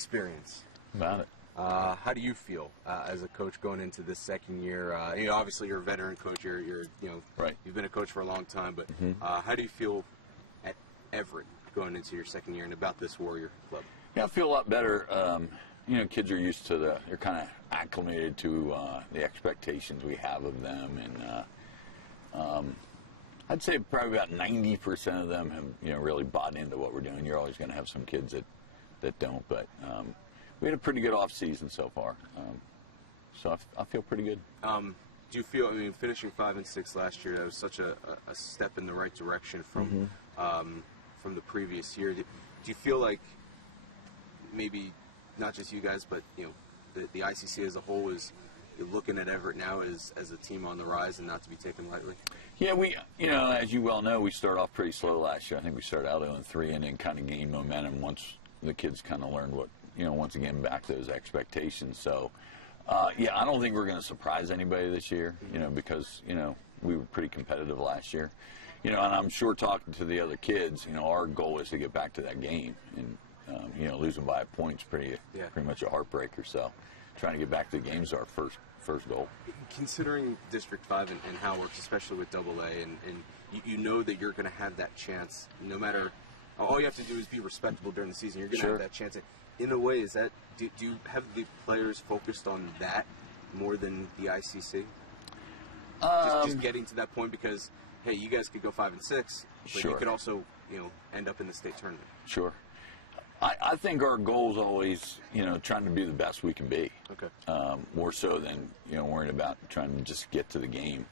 experience. About it. How do you feel as a coach going into this second year? Obviously you're a veteran coach. Right. You've been a coach for a long time. But how do you feel at Everett going into your second year and about this Warrior club? Yeah, I feel a lot better. Kids are used to they're kind of acclimated to the expectations we have of them, and I'd say probably about 90% of them have really bought into what we're doing. You're always going to have some kids that don't, but we had a pretty good off season so far, so I feel pretty good. Do you feel? Finishing 5 and 6 last year, that was such a step in the right direction from the previous year. Do you feel like maybe not just you guys, but the ICC as a whole is looking at Everett now as a team on the rise and not to be taken lightly? Yeah, we as you well know, we started off pretty slow last year. I think we started out 0-3 and then kind of gained momentum once the kids kind of learned what once again back to those expectations. So I don't think we're going to surprise anybody this year, because we were pretty competitive last year, and I'm sure talking to the other kids, our goal is to get back to that game, and losing by a point's pretty much a heartbreaker. So trying to get back to the game's our first goal. Considering District 5 and how it works, especially with AA, and you know that you're going to have that chance, no matter, all you have to do is be respectable during the season. You're going to have that chance. In a way, is that, do you have the players focused on that more than the ICC? Just getting to that point, because, hey, you guys could go 5 and 6, but you could also, end up in the state tournament. Sure. I think our goal is always, trying to be the best we can be. Okay. More so than, worrying about trying to just get to the game.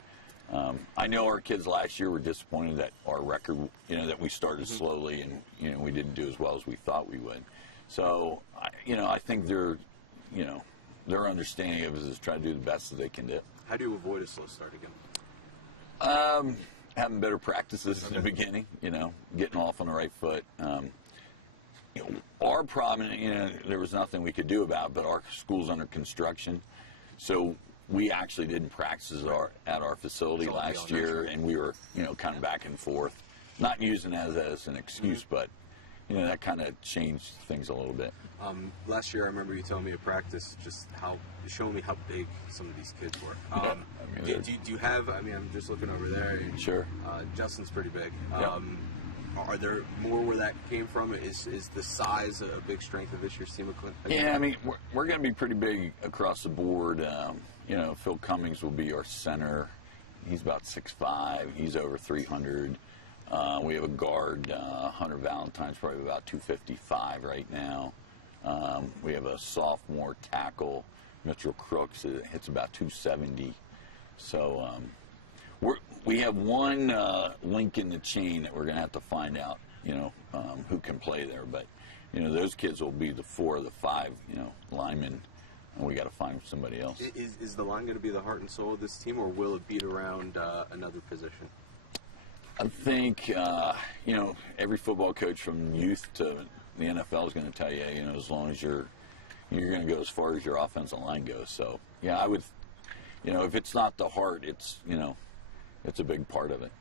I know our kids last year were disappointed that our record, that we started slowly and, we didn't do as well as we thought we would. So, I think their understanding of it is try to do the best that they can do. How do you avoid a slow start again? Having better practices in the beginning, getting off on the right foot. Our problem, there was nothing we could do about it, but our school's under construction, so we actually didn't practice at our facility last year, and we were, kind of back and forth, not using it as an excuse, but, that kind of changed things a little bit. Last year, I remember you telling me at practice showing me how big some of these kids were. Do you have, I'm just looking over there. Sure. Justin's pretty big. Are there more where that came from? Is the size a big strength of this year's team? Yeah, we're going to be pretty big across the board. Phil Cummings will be our center. He's about 6'5". He's over 300. We have a guard, Hunter Valentine's probably about 255 right now. We have a sophomore tackle, Mitchell Crooks, hits about 270. So we have one link in the chain that we're going to have to find out, who can play there. But, those kids will be the 4 of the 5, linemen, and we got to find somebody else. Is the line going to be the heart and soul of this team, or will it beat around another position? I think, every football coach from youth to the NFL is going to tell you, as long as you're going to go as far as your offensive line goes. So, yeah, I would, if it's not the heart, it's, it's a big part of it.